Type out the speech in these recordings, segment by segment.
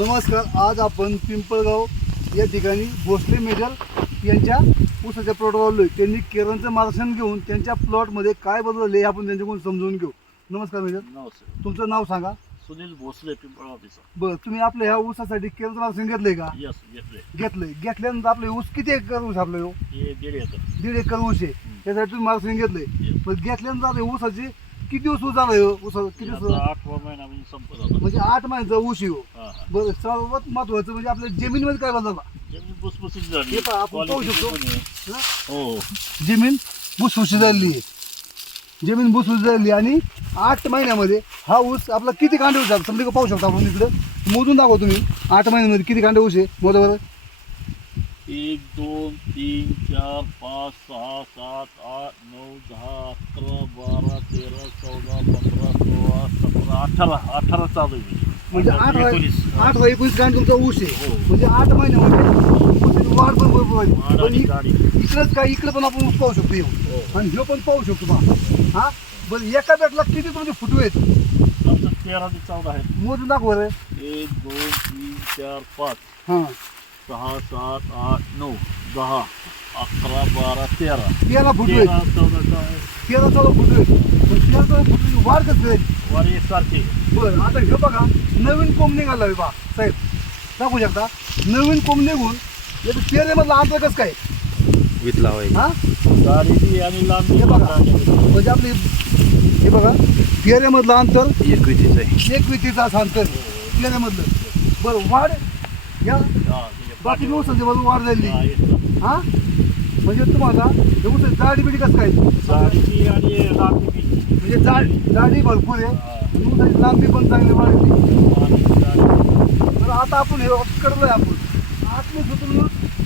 नमस्कार आज आपण पिंपळगाव या ठिकाणी भोसले मेजर यांच्या ऊसाच्या प्लॉटवर आलो आहे त्यांनी केरळचं मार्गदर्शन घेऊन त्यांच्या प्लॉटमध्ये काय बदलले हे आपण त्यांच्याकडून समजून घेऊ. नमस्कार मेजर. नमस्ते तुमचं नाव सांगा. सुनील भोसले पिंपळ ऑफिसर बरं तुम्ही आपल्या ह्या ऊसासाठी केरळचं मार्गदर्शन घेतलंय का? यस घेतले घेतलंय. घेतल्यानंतर आपले ऊस किती एकर ऊस आपलं ह्यो? हे दीड एकर. दीड एकर ऊस आहे. त्यासाठी तुम्ही मार्गदर्शन घेतलंय. पण घेतल्यानंतर आपल्या ऊसाची किती दिवस ऊस झाला ह्यो? ऊस किती हे दिवस आठवा महिना म्हणजे संपत म्हणजे आठ महिन्याचा ऊस ह्यो. हा, हा. बरं सर्वात महत्वाचं म्हणजे आपल्या जमिनीमध्ये काय जमीन भुसभुशीत झाली हे पहा, आपण पाहू Quality शकतो. पण आहे. हा? हो जमीन भुसभुशीत झालेली आहे जमीन भुसभुशीत झालेली आहे आणि आठ महिन्यामध्ये हा ऊस आपला किती कांडे ऊस झाला समजा पाहू शकता आपण इकडं मोजून दाखवा तुम्ही आठ महिन्यामध्ये किती कांडे ऊस आहे मोजा बरं एक दोन तीन चार पाच सहा सात आठ नऊ दहा अकरा बारा तेरा चौदा पंधरा सोळा सतरा अठरा अठरा चालू आहे. म्हणजे आठ एकोणीस. आठ वा एकोणीस कांडे तुमचा ऊस आहे. हो. म्हणजे आठ महिन्यामध्ये ऊसाची वाढ पण भरपूर वाढ झाली. पण आणि गाडी इकडंच काय इकडं पण आपण ऊस पाहू शकतो ह्यो. हो. आणि ह्यो पण पाहू शकतो बा. हा? बरं एका बॅगला किती तुमचे फुटवे आहेत? आमचं तेरा ते चौदा आहे मोजून दाखवा रे. एक दोन तीन चार पाच. हां. सहा सात आठ नऊ दहा अकरा बारा तेरा तेरा फुटवे. तेरा चौदा काय तेरा चौदा फुटवे. पण तेरा चौदा फुटवेची वाढ कसं आहे वर एक सारखे बरं आता हे बघा नवीन कोंब निघाला आहे बा साहेब दाखवू शकता नवीन कोंब निघून याचं पेरेमधलं अंतर कसं काय वीज लावायची हा गाडी आणि लांबी हे बघा. म्हणजे आपली हे बघा पेरेमधलं अंतर एक विधीच आहे एक वितीचा असं अंतर पेरेमधलं बरं वाढ या हा. बाकी दिवसाची बाजू वाढ झाली. हा, हा? म्हणजे तुम्हाला उसाची जाडी बिडी कसं काय? गाडी आणि लांबी. म्हणजे जाड जाडी भरपूर आहे. उसाची लांबी पण चांगली वाढली. तर आता आपण हे कडलोय आपण. आतमध्ये सुटून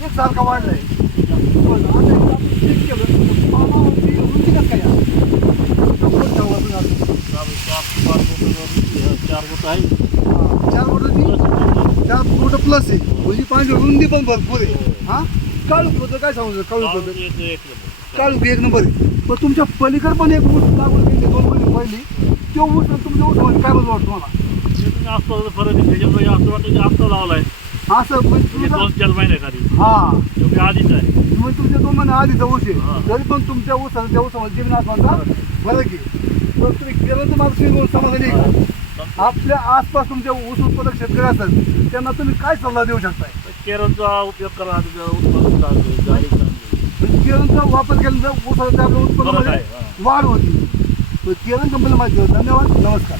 एक सारखा वाढलाय. पण आता check केलं, पानावरती उंची कसं काय? आपण. चार बोट आहे चार बोटाची चार बोट प्लस आहे. म्हणजे पाहिजे रुंदी पण भरपूर आहे. हा? काळू बद्दल काय सांगू काळू नंबर. काळू एक नंबर आहे. पण तुमच्या पलीकडे पण एक ऊस लागवड केली दोन महिने पहिली तो ऊस तुमच्या ऊस काय बदल वाटतो मला फरक. त्याच्यामुळे असं वाटतं की आता लावलाय. असं म्हणजे म्हणजे दोन चार महिने खाली. हा. तुम्ही आधीच आहे. म्हणजे तुमच्या दोन महिने आधीचा ऊस. आहे. तरी पण तुमच्या ऊस आणि त्या ऊसामध्ये जमीन आसमानचा फरक आहे. तर तुम्ही केलं तर मला तुम्ही समाधानी का आपल्या आसपास तुमचे ऊस उत्पादक शेतकरी असतात त्यांना तुम्ही काय सल्ला देऊ शकताय? केरळचा उपयोग करा उत्पादन चांगलं चांगली म्हणजे केरळचा वापर केल्यानंतर ऊसाच्या आपल्या फरक उत्पन्नामध्ये आहे. वाढ होती. केरळ कंपनीला माहिती होतं धन्यवाद. नमस्कार.